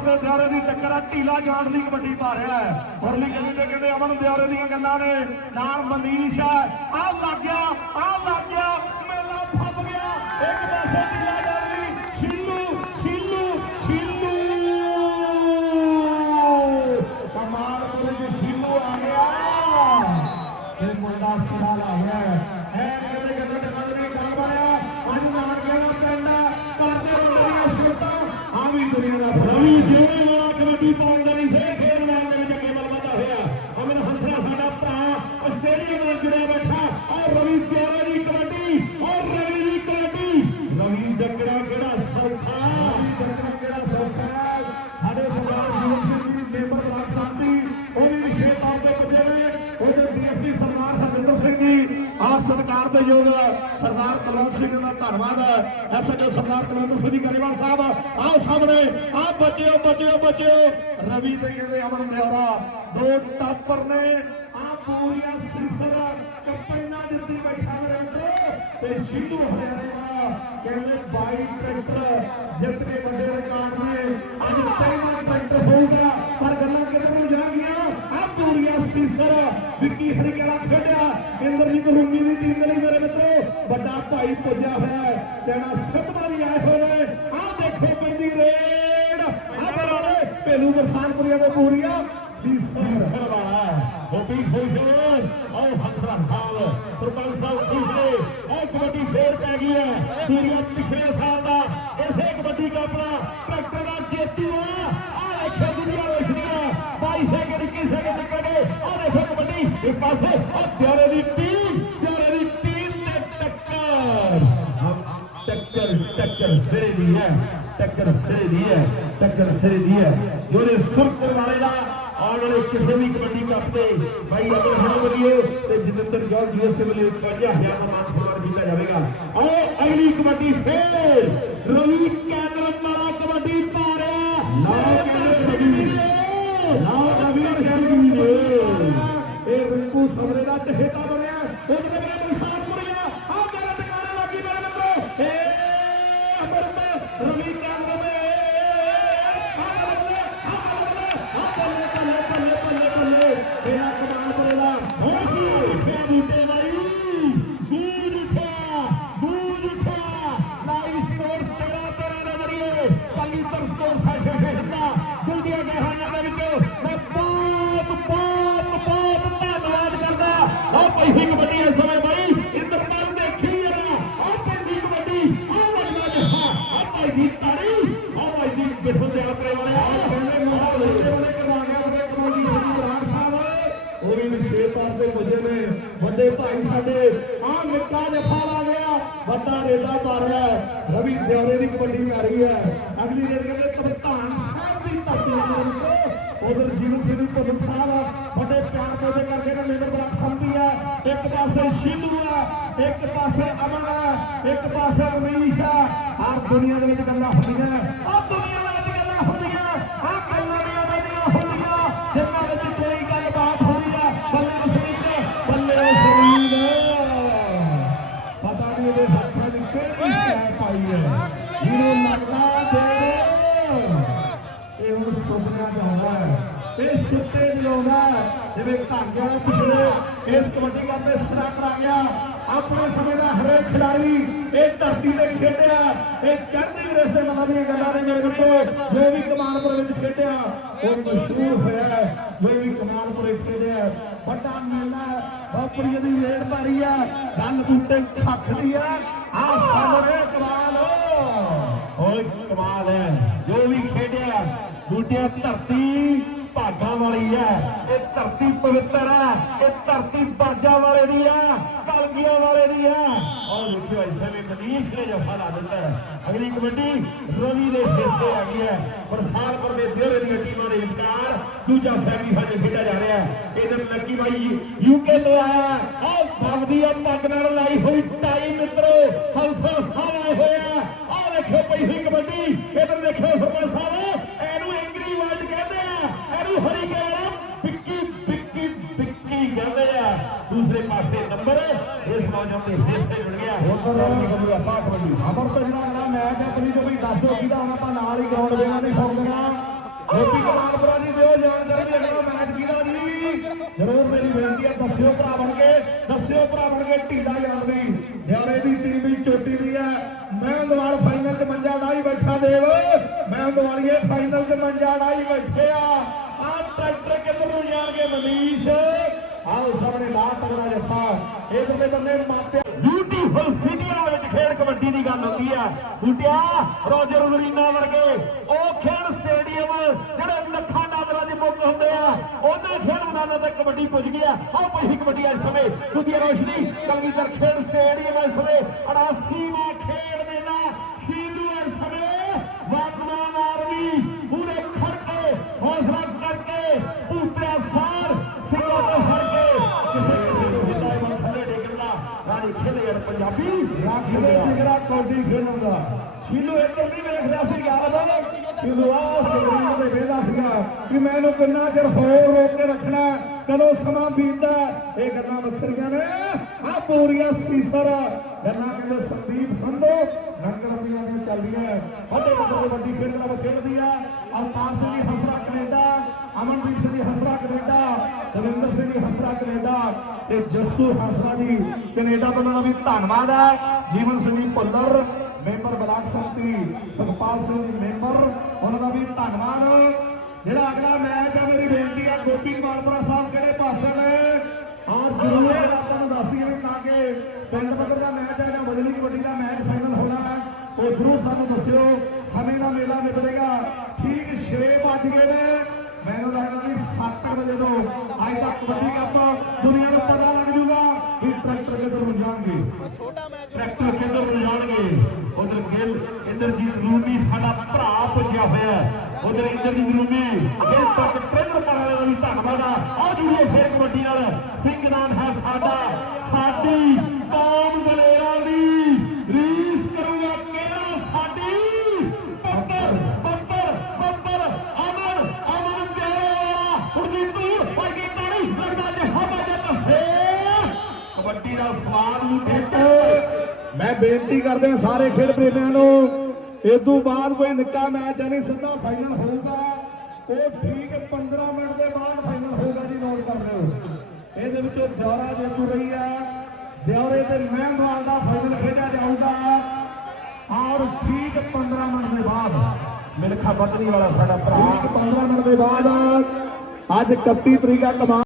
ਤੇ ਦਿਆਰੇ ਦੀ ਟੱਕਰ ਆ, ਢੀਲਾ ਜਾਣ ਦੀ ਕਬੱਡੀ ਪਾ ਰਿਹਾ ਹੈ। ਮੁਰਲੀ ਕਹਿੰਦੇ ਤੇ ਕਹਿੰਦੇ ਅਮਨ ਦਿਆਰੇ ਦੀਆਂ ਗੱਲਾਂ ਨੇ? ਨਾਲ ਮਨੀਸ਼ ਹੈ। ਆ ਲੱਗ ਗਿਆ ਆ ਲੱਗ ਗਿਆ, ਮੇਲਾ ਫਸ ਗਿਆ। ਇੱਕ ਪਾਸੇ ਜੀ ਸਰਕਾਰ ਦੇ ਯੋਗ ਸਰਦਾਰ ਕੁਲਵੰਤ ਸਿੰਘ ਦਾ ਧੰਨਵਾਦ ਐਸਐਚਓ ਸਰਦਾਰ ਕੁਲਵੰਤ ਸਿੰਘ ਗਰੇਵਾਲ ਸਾਹਿਬ, ਆਓ ਸਾਹਮਣੇ। ਆ ਬੱਚਿਓ ਬੱਚਿਓ ਬੱਚਿਓ। ਰਵੀ ਤੇ ਕਹਿੰਦੇ ਅਮਨ ਦਿਉਰਾ ਦੋ ਟਾਪਰ ਨੇ। ਆ ਪੂਰੀਆਂ ਸਿਫਰ ਕਪੈਨਾ ਦਿੱਤੀ ਬੈਠਾ ਮੇਰੇ ਤੇ ਸ਼ਿੱਦੂ ਹਰਿਆਣੇ ਕਹਿੰਦੇ 22 ਟਰੈਕਟਰ ਜਿੱਤ ਕੇ ਵੱਡੇ ਰਿਕਾਰਡ ਨੇ। ਅੱਜ 23 ਟਰੈਕਟਰ ਹੋ ਪਰ ਗੱਲਾਂ ਕਿਧਰ ਨੂੰ ਜਾਣਗੀਆਂ? ਆ ਪੂਰੀਆਂ ਸਿਫਰ ਵਿੱਕੀ ਹਰੀਕੇਲਾ ਖੇਡਿਆ? ਇੰਦਰਜੀਤ ਰੂਮੀ ਦੀ ਟੀਮ ਦੇ ਲਈ ਮੇਰੇ ਮਿੱਤਰੋ ਵੱਡਾ ਭਾਈ ਪੁੱਜਿਆ ਹੋਇਆ ਹੈ। ਕਹਿਣਾ ਸਤਮਾ ਵੀ ਆਏ ਹੋਏ ਨੇ ਆ ਦੇਖੋ ਪੈਂਦੀ ਰੇਡ। ਆ ਬਰਾੜੇ ਭੇਲੂ ਬਰਸਾਨਪੁਰੀਆ ਦੇ ਪੂਰੀਆਂ। ਸਿਫਰ ਵਾਲਾ ਹੋਪੀ ਖੁਸ਼ਰ ਆਓ ਹੰਸਰਾ ਖਾਲ ਸਰਪੰਚ ਸਾਹਿਬ ਖੁਸ਼ ਨੇ ਇਹ ਕਬੱਡੀ ਫੇਰ ਪੈ ਗਈ ਹੈ ਪੂਰੀਆਂ ਪਿਛਲੇ ਸਾਲ ਦਾ ਇਸੇ ਕਬੱਡੀ ਦਾ ਆਪਣਾ ਟਰੈਕਟਰ ਦਾ ਜੇਤੂ ਆ ਆ ਦੇਖੋ ਦੁਨੀਆ ਵੇਖਦੀ ਹੈ 22 ਸੈਕਿੰਡ 21 ਸੈਕਿੰਡ ਨਿਕਲ ਗਏ ਆ ਦੇਖੋ ਕਬੱਡੀ ਇੱਕ ਪਾਸੇ ਆ ਪਿਆਰੇ ਦੀ ਟੀਮ ਪਿਆਰੇ ਦੀ ਟੀਮ ਤੇ ਟੱਕਰ ਹਮ ਟੱਕਰ ਟੱਕਰ ਸਿਰੇ ਦੀ ਹੈ ਟੱਕਰ ਸਿਰੇ ਦੀ ਹੈ ਟੱਕਰ ਸਿਰੇ ਦੀ ਹੈ ਜੋਰੇ ਸੁਰਕਰ ਵਾਲੇ ਦਾ ਆਉਣ ਵਾਲੇ ਕਿਸੇ ਵੀ ਕਬੱਡੀ ਕੱਪ ਤੇ ਭਾਈ ਅਗਰ ਹੁਣ ਵਧੀਏ ਤੇ ਜਤਿੰਦਰ ਜੋਲ ਯੂਐਸਏ ਵੱਲੋਂ 51000 ਦਾ ਮਾਨ ਸਨਮਾਨ ਕੀਤਾ ਜਾਵੇਗਾ। ਆਓ ਅਗਲੀ ਕਬੱਡੀ ਫੇਰ ਰਵੀ ਕੈਮਰਨ ਵਾਲਾ ਕਬੱਡੀ ਪਾ ਰਿਹਾ ਨਾ ਰਵੀ ਨਾ ਰਵੀ ਕੈਮਰਨ ਇਹ ਰਿੰਕੂ ਸਬਰੇ ਦਾ ਚਹੇਤਾ ਬਣਿਆ। ਉਹਦੇ ਮੇਰੇ ਨਿਸ਼ਾਨ ਮੁੜਿਆ ਆ। ਮੇਰੇ ਟਿਕਾਣੇ ਲੱਗੀ ਮੇਰੇ ਮਿੱਤਰੋ। ਏ ਅਮਰਤ ਰਵੀ ਪੈਸੇ ਕਬੱਡੀ ਇਸ ਸਮੇਂ ਬਾਈ ਇੰਦਰਪਾਲ ਦੇਖੀ ਜਰਾ ਆ ਪੰਜੀ ਕਬੱਡੀ ਆ ਲੱਗਦਾ ਜਹਾ ਆ ਭਾਈ ਦੀ ਤਾੜੀ ਆ ਭਾਈ ਦੀ ਬਿਠੋ ਦੇ ਆਪਣੇ ਵਾਲੇ ਆ। ਕਹਿੰਦੇ ਮੋਹ ਲੈਦੇ ਵਾਲੇ ਕਰਵਾਗੇ ਉਹਦੇ ਕਬੱਡੀ ਦੀ ਰਾਜ ਸਾਹਿਬ। ਉਹ ਵੀ ਵਿਸ਼ੇਸ਼ ਤੌਰ ਤੇ ਪੁੱਜੇ ਨੇ। ਵੱਡੇ ਭਾਈ ਸਾਡੇ ਆ ਨਿੱਕਾ ਜਫਾ ਲਾ ਗਿਆ। ਵੱਡਾ ਰੇਡਾ ਪਾ ਰਿਹਾ ਹੈ। ਰਵੀ ਦਿਉਰੇ ਦੀ ਕਬੱਡੀ ਆ ਰਹੀ ਹੈ। ਅਗਲੀ ਰੇਡ ਕਹਿੰਦੇ, ਕਪਤਾਨ ਸਾਹਿਬ ਦੀ ਧਰਤੀ ਦੇ ਉਧਰ ਜੀਵਨ ਸਿੰਘ ਦੀ ਭਗਤ ਸਾਹਿਬ ਵੱਡੇ ਪਿਆਰ ਪੌਦੇ ਕਰਕੇ ਨਾ ਮੇਦਰ ਬਲਾਕ ਸੰਧੀ ਹੈ ਇੱਕ ਪਾਸੇ ਸ਼ਿੰਦੂ ਹੈ ਇੱਕ ਪਾਸੇ ਅਮਨ ਹੈ ਇੱਕ ਪਾਸੇ ਅਮੀਸ਼ ਹੈ ਹਰ ਦੁਨੀਆ ਦੇ ਵਿੱਚ ਗੱਲਾਂ ਹੁੰਦੀਆਂ ਆਹ ਦੁਨੀਆ ਦੇ ਵਿੱਚ ਗੱਲਾਂ ਹੁੰਦੀਆਂ ਆਹ ਗੱਲਾਂ ਦੀਆਂ ਗੱਲਾਂ ਹੁੰਦੀਆਂ ਜਿਨ੍ਹਾਂ ਵਿੱਚ ਕੋਈ ਗੱਲਬਾਤ ਹੁੰਦੀ ਹੈ ਬੱਲੇ ਸਰੀਰ ਬੱਲੇ ਸਰੀਰ ਪਤਾ ਨਹੀਂ ਇਹਦੇ ਹੱਥਾਂ ਵਿੱਚ ਕਿਹੜੀ ਸ਼ੈ ਪਾਈ ਹੈ ਜਿਹਨੂੰ ਲੱਗਦਾ ਦੇ ਇਹ ਹੁਣ ਸੁਪਨਾ ਜਾਂਦਾ ਹੈ ਇਹ ਸੁੱਤੇ ਜਿਉਂਦਾ ਜਿਵੇਂ ਘਾਂਗਿਆਂ ਪਿਛਲੇ ਇਸ ਕਬੱਡੀ ਕੱਪ ਦੇ ਸਿਰਾ ਕਰਾ ਗਿਆ। ਆਪਣੇ ਸਮੇਂ ਦਾ ਹਰੇਕ ਖਿਡਾਰੀ ਇਹ ਧਰਤੀ ਤੇ ਖੇਡਿਆ। ਇਹ ਚੜ੍ਹਦੀ ਰੇਸ ਦੇ ਮਨਾਂ ਦੀਆਂ ਗੱਲਾਂ ਨੇ ਮੇਰੇ ਕੋਲ ਜੋ ਵੀ ਕਮਾਨਪੁਰ ਵਿੱਚ ਖੇਡਿਆ, ਉਹ ਮਸ਼ਹੂਰ ਹੋਇਆ ਜੋ ਵੀ ਕਮਾਨਪੁਰ ਵਿੱਚ ਖੇਡਿਆ ਵੱਡਾ ਮੇਲਾ ਬਾਪਰੀ ਦੀ ਰੇਡ ਭਾਰੀ ਆ। ਗੱਲ ਬੂਟੇ ਖੱਖਦੀ ਆ। ਆ ਸਾਹਮਣੇ ਕਮਾਲ। ਓਏ ਕਮਾਲ ਹੈ। ਜੋ ਵੀ ਖੇਡਿਆ, ਬੂਟਿਆ ਧਰਤੀ ਵਾਲੀ ਹੈ। ਇਹ ਧਰਤੀ ਪਵਿੱਤਰ ਹੈ। ਇਹ ਧਰਤੀ ਬਾਜਾਂ ਵਾਲੇ ਦੀ ਹੈ। ਕਲਗੀਆਂ ਵਾਲੇ ਦੀ ਹੈ। ਔਰ ਦੇਖਿਓ, ਇੱਥੇ ਵੀ ਮਨੀਸ਼ ਨੇ ਜਫਾ ਲਾ ਦਿੱਤਾ ਹੈ। ਅਗਲੀ ਕਬੱਡੀ ਰਵੀ ਦੇ ਸਿਰ ਤੇ ਆ ਗਈ ਹੈ ਬਰਸਾਲਪੁਰ ਦੇ ਦਿਹਰੇ ਦੀਆਂ ਟੀਮਾਂ ਦੇ ਵਿਚਕਾਰ ਦੂਜਾ ਸੈਮੀ ਫਾਈਨਲ ਖੇਡਿਆ ਜਾ ਰਿਹਾ ਹੈ। ਇਧਰ ਲੱਕੀ ਬਾਈ ਯੂਕੇ ਤੋਂ ਆਇਆ ਆਹ ਭਗਦੀ ਆ ਪੱਗ ਨਾਲ ਲਾਈ ਹੋਈ ਟਾਈ ਮਿੱਤਰੋ। ਹਲਸਾ ਸਾਹਿਬ ਆਏ ਹੋਇਆ ਆਹ ਦੇਖੋ ਪਈ ਸੀ ਕਬੱਡੀ ਇਧਰ ਦੇਖੋ ਸਰਪੰਚ ਸਾਹਿਬ। ਨੰਬਰ ਇਸ ਨੌਜਵਾਨ ਦੇ ਸਿਰ ਤੇ ਮਿਲ ਗਿਆ। ਹੋਰ ਕਬੱਡੀ ਆਪਾਂ ਅਮਰ ਤੋਂ ਜਿਹੜਾ ਅਗਲਾ ਮੈਚ ਹੈ ਤੁਸੀਂ ਜੋ ਵੀ ਦੱਸ ਦਿਓ, ਕਿਹਦਾ ਹੁਣ ਆਪਾਂ ਨਾਲ ਹੀ ਗਰਾਊਂਡ ਦੇਣਾ ਨਹੀਂ ਫੋਨ ਦੇਣਾ ਗੋਪੀ ਕਮਾਲਪੁਰਾ ਜੀ ਦਿਓ ਜਾਣਕਾਰੀ ਅਗਲਾ ਮੈਚ ਕਿਹਦਾ ਜੀ ਜ਼ਰੂਰ ਮੇਰੀ ਬੇਨਤੀ ਹੈ ਦੱਸਿਓ ਭਰਾ ਬਣ ਕੇ, ਦੱਸਿਓ ਭਰਾ ਬਣ ਕੇ ਢੀਲਾ ਜਾਂਦੀ ਯਾਰੇ ਦੀ ਟੀਮ ਵੀ ਚੋਟੀ ਦੀ ਹੈ। ਮੈਂ ਦਵਾਲ ਫਾਈਨਲ 'ਚ ਮੰਜਾ ਡਾਈ ਬੈਠਾ ਦੇਵ। ਮੈਂ ਦਵਾਲੀਏ ਫਾਈਨਲ 'ਚ ਮੰਜਾ ਡਾਈ ਬੈਠੇ ਆ ਟਰੈਕਟਰ ਕਿੱਧਰ ਨੂੰ ਜਾਣਗੇ, ਮਨੀਸ਼? ਆਓ ਸਾਹਮਣੇ ਲਾ ਤਗੜਾ ਜੱਫਾ ਇਧਰਲੇ ਬੰਦੇ ਮਾਪਿਆ ਬਿਊਟੀਫੁਲ ਸਿਟੀਆਂ ਵਿੱਚ ਖੇਡ ਕਬੱਡੀ ਦੀ ਗੱਲ ਹੁੰਦੀ ਆ। ਬੂਟਿਆ, ਰੋਜਰ ਮਰੀਨਾ ਵਰਗੇ ਉਹ ਖੇਡ ਸਟੇਡੀਅਮ ਜਿਹੜੇ ਲੱਖਾਂ ਡਾਲਰਾਂ ਦੇ ਮੁੱਕ ਹੁੰਦੇ ਆ ਉਹਨਾਂ ਖੇਡ ਮੈਦਾਨਾਂ ਤੱਕ ਕਬੱਡੀ ਪੁੱਜ ਗਿਆ ਆਹ ਪਈ ਕਬੱਡੀ ਇਸ ਸਮੇਂ ਦੂਜੀ ਰੋਸ਼ਨੀ ਕਲਗੀਧਰ ਖੇਡ ਸਟੇਡੀਅਮ ਇਸ ਸਮੇਂ 88 ਵਾਂ ਖੇਡ ਮੇਲਾ ਸ਼ੀਲੂ ਇਸ ਸਮੇਂ ਵਾਕਮਾਨ ਆਰਮੀ ਪੂਰੇ ਖੜ ਕੇ ਹੌਸਲਾ ਕਰਕੇ ਪੂਤਿਆ ਸਾਰ ਸਿੰਘਾਂ ਤੋਂ ਫੜ ਕੇ ਕਿਸੇ ਕਿਸੇ ਨੂੰ ਹਿੱਲਾ ਮਨ ਥੱਲੇ ਡੇਗਣਾ ਰਾਣੀ ਖੇਡੇ ਯਾਰ ਪੰਜਾਬੀ ਰਾਖਦੇ ਜਿਗਰਾ ਕੌਡੀ ਖੇਡੂਗਾ ਸ਼ੀਲੂ ਇੱਧਰ ਨਹੀਂ ਵੇਖਦਾ ਸੀ ਯਾਰ ਸ਼ੀਲੂ ਆ ਸਕਰੀਨ ਤੇ ਵੇਖਦਾ ਸੀਗਾ। ਕਿ ਮੈਨੂੰ ਕਿੰਨਾ ਚਿਰ ਹੋਰ ਰੋਕ ਕੇ ਰੱਖਣਾ ਕਦੋਂ ਸਮਾਂ ਬੀਤਦਾ ਇਹ ਗੱਲਾਂ ਵੱਖਰੀਆਂ ਨੇ। ਆ ਪੂਰੀਆਂ ਸੀਸਰ। ਗੱਲਾਂ ਕਹਿੰਦੇ ਸੰਦੀਪ ਸੰਧੋ ਨੰਗਰਮੀਆਂ ਦੀਆਂ ਚੱਲਦੀਆਂ ਵੱਡੇ ਵੱਡੇ ਵੱਡੀ ਖੇਡ ਕਲੱਬ ਖੇਡਦੀ ਆ। ਅਵਤਾਰ ਸਿੰਘ ਦੀ ਹਸਰਾ ਕੈਨੇਡਾ, ਅਮਨਦੀਪ ਸਿੰਘ ਦੀ ਹਸਰਾ ਕੈਨੇਡਾ, ਦਵਿੰਦਰ ਸਿੰਘ ਦੀ ਹਸਰਾ ਕੈਨੇਡਾ ਤੇ ਜੱਸੂ ਹਸਰਾ ਦੀ ਕੈਨੇਡਾ ਬਣਾਉਣਾ ਵੀ ਧੰਨਵਾਦ ਹੈ। Jeevan Singh Bhullar member block samiti Sukhpal Singh ji member ਉਹਨਾਂ ਦਾ ਵੀ ਧੰਨਵਾਦ। ਜਿਹੜਾ ਅਗਲਾ ਮੈਚ ਹੈ ਮੇਰੀ ਬੇਨਤੀ ਹੈ ਗੋਪੀ ਮਾਲਪੁਰਾ ਸਾਹਿਬ ਕਿਹੜੇ ਪਾਸੇ ਨੇ? ਆਹ ਜ਼ਰੂਰ ਆਪਾਂ ਨੂੰ ਦੱਸ ਦਈਏ ਤਾਂ ਕਿ ਪਿੰਡ ਪੱਧਰ ਦਾ ਮੈਚ ਹੈ ਜਾਂ ਬਦਲੀ ਕਬੱਡੀ ਦਾ ਮੈਚ ਫਾਈਨਲ ਹੋਣਾ ਹੈ ਉਹ ਜ਼ਰੂਰ ਸਾਨੂੰ ਦੱਸਿਓ। ਸਮੇਂ ਦਾ ਮੇਲਾ ਨਿਕਲੇਗਾ ਠੀਕ 6 ਵੱਜ ਗਏ ਨੇ। ਮੈਨੂੰ ਲੱਗਦਾ ਵੀ 7 ਵਜੇ ਤੋਂ ਅੱਜ ਤੱਕ ਕਬੱਡੀ ਕੱਪ ਦੁਨੀਆ ਨੂੰ ਪਤਾ ਲੱਗ ਜੂਗਾ ਵੀ ਟਰੈਕਟਰ ਕਿੱਧਰ ਨੂੰ ਜਾਣਗੇ। ਟਰੈਕਟਰ ਕਿੱਧਰ ਨੂੰ ਜਾਣਗੇ। ਉਧਰ ਗਿੱਲ ਇੰਦਰਜੀਤ ਰੂਮੀ ਸਾਡਾ ਭਰਾ ਪੁੱਜਿਆ ਹੋਇਆ ਉਧਰ ਇੰਦਰਜੀਤ ਰੂਮੀ ਗਿੱਲ ਤੱਕ ਟ੍ਰੇਨਰ ਕਰਨ ਵਾਲੇ ਦਾ ਵੀ ਧੰਨਵਾਦ ਆ। ਆ ਜੁੜੀਏ ਫੇਰ ਕਬੱਡੀ ਨਾਲ ਸਿੰਘਨਾਮ ਹੈ ਸਾਡਾ ਸਾਡੀ ਕੌਮ ਦਲੇਰਾਂ ਮੈਂ ਬੇਨਤੀ ਕਰਦੇ ਸਾਰੇ ਖੇਡ ਪ੍ਰੇਮੀਆਂ ਨੂੰ ਇਸ ਤੋਂ ਬਾਅਦ ਕੋਈ ਨਿੱਕਾ ਮੈਚ ਨਹੀਂ, ਸਿੱਧਾ ਫਾਈਨਲ ਹੋਊਗਾ। ਉਹ ਠੀਕ 15 ਮਿੰਟ ਦੇ ਬਾਅਦ ਫਾਈਨਲ ਹੋਊਗਾ ਜੀ, ਨੋਟ ਕਰ ਲਿਓ। ਇਹਦੇ ਵਿੱਚੋਂ ਦਿਉਰਾ ਜੇਤੂ ਰਹੀ ਹੈ। ਦਿਉਰੇ ਤੇ ਮਹਿੰਦਵਾਲ ਦਾ ਫਾਈਨਲ ਖੇਡਿਆ ਜਾਊਗਾ। ਔਰ ਠੀਕ 15 ਮਿੰਟ ਦੇ ਬਾਅਦ ਮਿਲਖਾ ਬੱਦਰੀ ਵਾਲਾ ਸਾਡਾ ਭਰਾ। 15 ਮਿੰਟ ਦੇ ਬਾਅਦ ਅੱਜ 31 ਤਰੀਕਾ ਆ